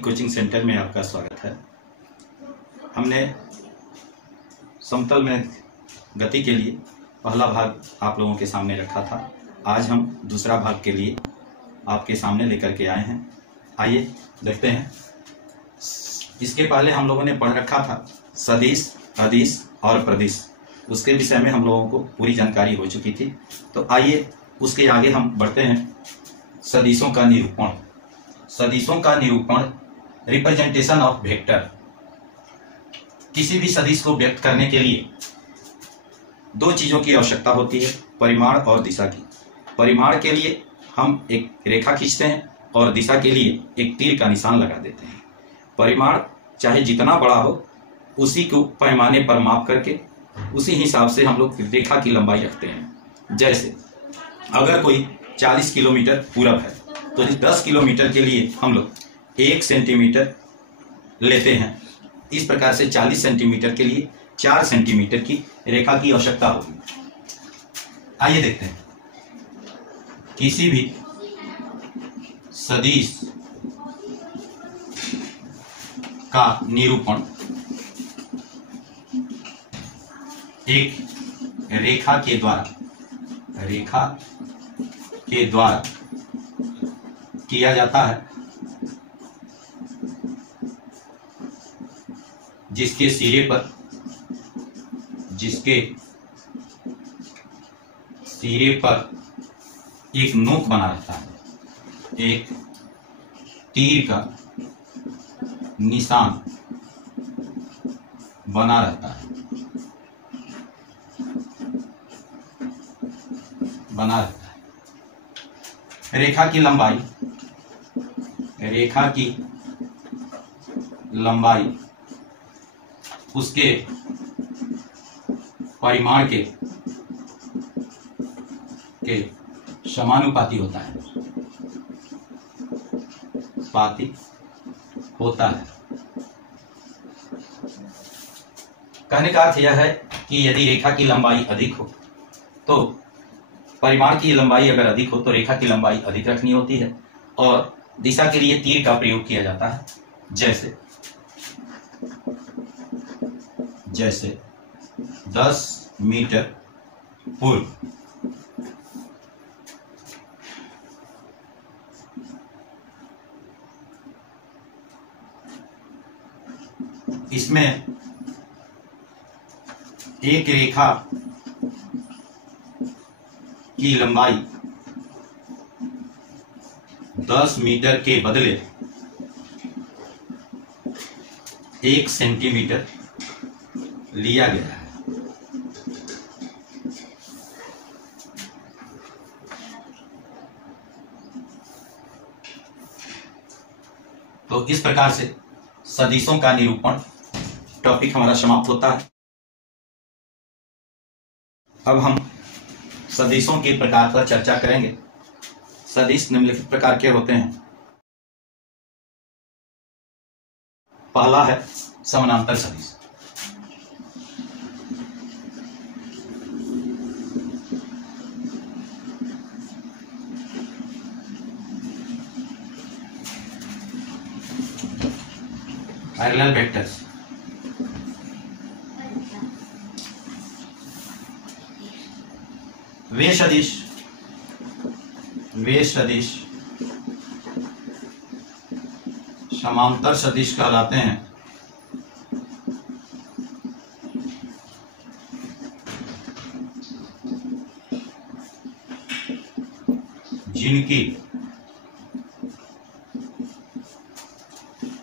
Mathematic coaching centre में आपका स्वागत है। हमने समतल में गति के लिए पहला भाग आप लोगों के सामने रखा था। आज हम दूसरा भाग के लिए आपके सामने लेकर के आए हैं। आइए देखते हैं। इसके पहले हम लोगों ने पढ़ रखा था सदिश, अदिश और प्रदिश। उसके विषय में हम लोगों को पूरी जानकारी हो चुकी थी। तो आइए उसके आगे हम बढ़ते हैं। सदिशों का निरूपण। सदिशों का निरूपण, रिप्रेजेंटेशन ऑफ वेक्टर। किसी भी सदिश को व्यक्त करने के लिए दो चीजों की आवश्यकता होती है, परिमाण और दिशा की। परिमाण के लिए हम एक रेखा खींचते हैं और दिशा के लिए एक तीर का निशान लगा देते हैं। परिमाण चाहे जितना बड़ा हो, उसी को पैमाने पर माप करके उसी हिसाब से हम लोग रेखा की लंबाई रखते हैं। जैसे अगर कोई 40 किलोमीटर पूरब है तो 10 किलोमीटर के लिए हम लोग 1 सेंटीमीटर लेते हैं। इस प्रकार से 40 सेंटीमीटर के लिए 4 सेंटीमीटर की रेखा की आवश्यकता होगी। आइए देखते हैं। किसी भी सदिश का निरूपण एक रेखा के द्वारा किया जाता है, जिसके सिरे पर एक नोक बना रहता है, एक तीर का निशान बना रहता है, रेखा की लंबाई उसके परिमाण के समानुपाती होता है। कहने का अर्थ यह है कि यदि रेखा की लंबाई अधिक हो तो परिमाण की लंबाई अगर अधिक हो तो रेखा की लंबाई अधिक रखनी होती है और दिशा के लिए तीर का प्रयोग किया जाता है। जैसे 10 मीटर पूर्व इसमें एक रेखा की लंबाई 10 मीटर के बदले 1 सेंटीमीटर लिया गया है। तो इस प्रकार से सदिशों का निरूपण टॉपिक हमारा समाप्त होता है। अब हम सदिशों के प्रकार पर चर्चा करेंगे। सदिश निम्नलिखित प्रकार के होते हैं। पहला है समानांतर सदिश। Parallel vectors. वे सदिश समांतर सदिश कहलाते हैं जिनकी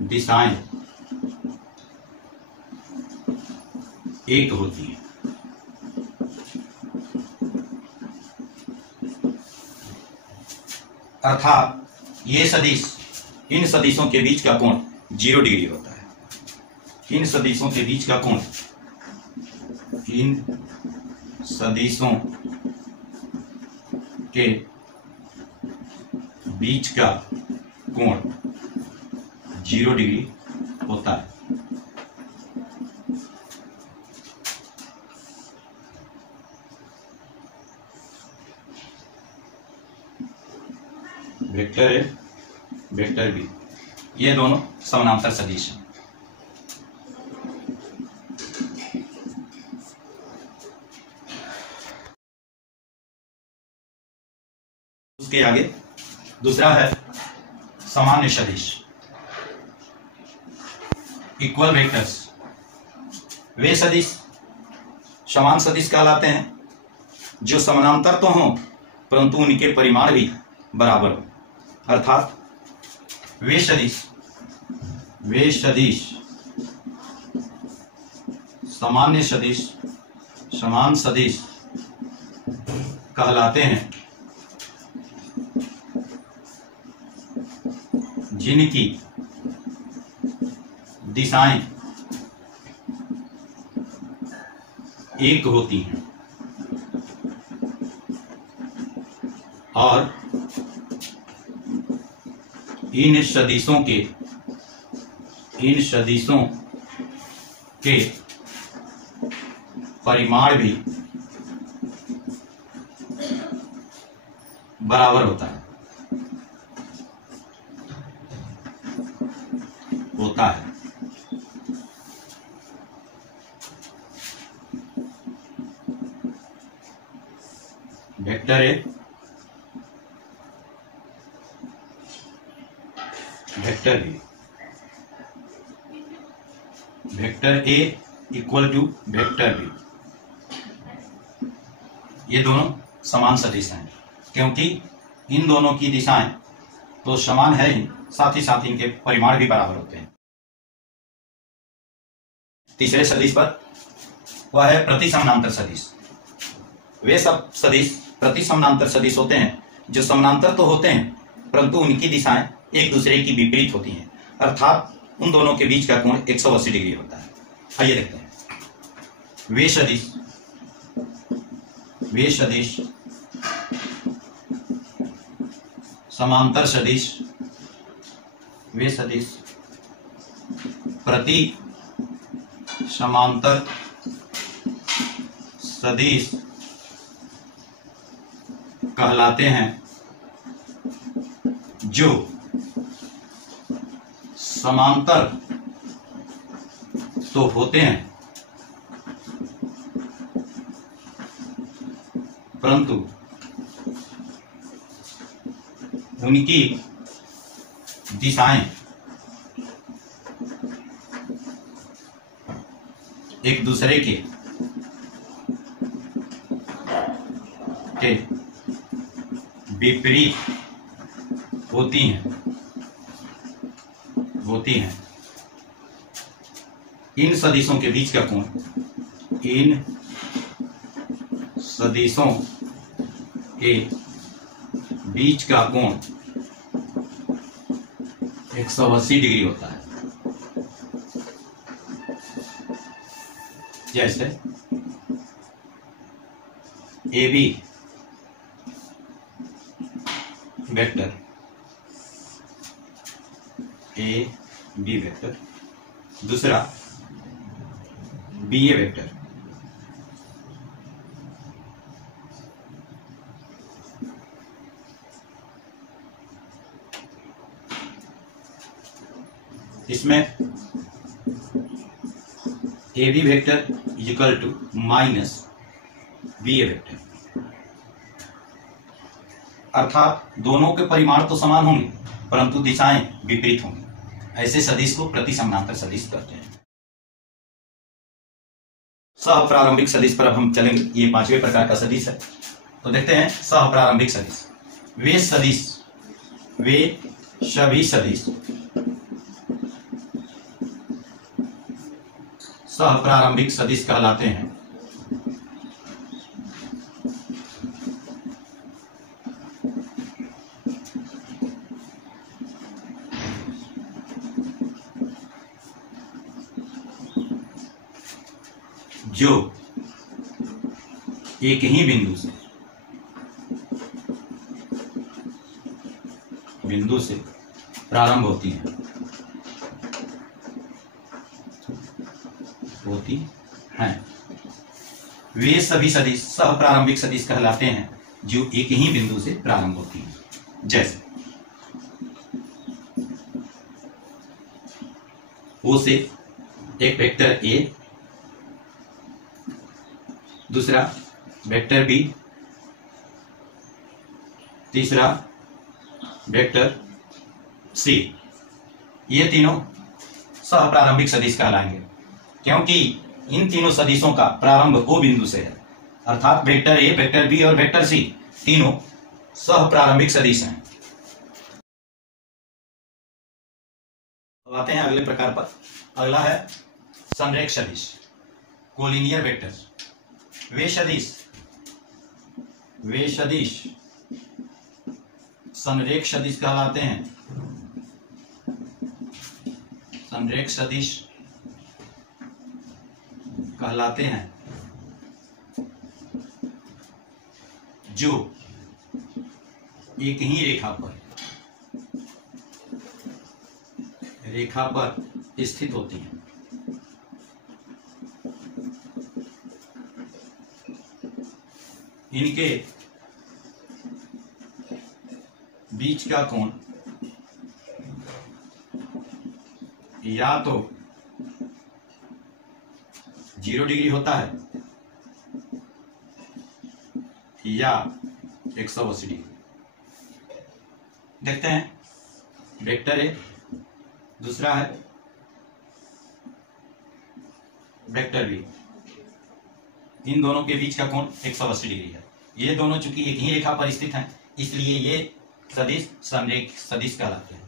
दिशाएं एक होती है। अर्थात ये सदिश, इन सदिशों के बीच का कोण 0 डिग्री होता है। इन सदिशों के बीच का कोण 0 डिग्री होता है। वेक्टर ए, वेक्टर बी, ये दोनों समानांतर सदिश हैं। उसके आगे दूसरा है सामान्य सदिश, इक्वल वेक्टर्स। वे सदिश समान सदिश कहलाते हैं जो समानांतर तो हों परंतु उनके परिमाण भी बराबर हो। अर्थात वे सदिश समान सदिश कहलाते हैं जिनकी दिशाएं एक होती हैं और इन सदिशों के परिमाण भी बराबर होता है। Vector A, vector B, vector A equal to vector B, ये दोनों समान सदिश हैं क्योंकि इन दोनों की दिशाएं तो समान है ही, साथ ही साथ इनके परिमाण भी बराबर होते हैं। तीसरे सदिश पर वह है प्रति समानांतर सदिश। वे सब सदिश प्रति समानांतर सदिश होते हैं जो समानांतर तो होते हैं परंतु उनकी दिशाएं एक दूसरे की विपरीत होती हैं, अर्थात उन दोनों के बीच का कोण 180 डिग्री होता है। आइए देखते हैं। वे सदिश समांतर सदिश, वे सदिश प्रति समांतर सदिश कहलाते हैं जो समांतर तो होते हैं परंतु उनकी दिशाएं एक दूसरे के विपरीत होती हैं। इन सदिशों के बीच का कोण, इन सदिशों के बीच का कोण 180 डिग्री होता है। जैसे A B vector, A B vector, दूसरा बी ए वेक्टर, इसमें A B vector equal to minus B A vector, अर्थात दोनों के परिमाण तो समान होंगे परंतु दिशाएं विपरीत होंगी। ऐसे सदिश को प्रति समानांतर सदिश कहते हैं। सहप्रारंभिक सदिश पर अब हम चलेंगे। ये 5वें प्रकार का सदिश है। तो देखते हैं सहप्रारंभिक सदिश। वे सभी सदिश सहप्रारंभिक सदिश कहलाते हैं जो एक ही बिंदु से प्रारंभ होती हैं। वे सभी सदिश सहप्रारंभिक सदिश कहलाते हैं जो एक ही बिंदु से प्रारंभ होती हैं। जैसे ओ से एक वेक्टर ए, दूसरा वेक्टर बी, तीसरा वेक्टर सी। ये तीनों सहप्रारंभिक सदिश कहलाएंगे, क्योंकि इन तीनों सदिशों का प्रारंभ ओ बिंदु से है, अर्थात वेक्टर ए, वेक्टर बी और वेक्टर सी तीनों सहप्रारंभिक सदिश हैं। अब आते हैं अगले प्रकार पर। अगला है संरेख सदिश, कोलिनियर वेक्टर। वे सदिश संरेख सदिश कहलाते हैं। संरेख सदिश कहलाते हैं जो एक ही रेखा पर स्थित होती हैं। इनके बीच का कोण या तो 0 डिग्री होता है या 180 डिग्री। देखते हैं, वेक्टर ए, दूसरा है वेक्टर बी, इन दोनों के बीच का कोण 180 डिग्री है। ये दोनों चूंकि एक ही रेखा पर स्थित हैं, इसलिए ये सदिश संरेख सदिश कहलाते हैं।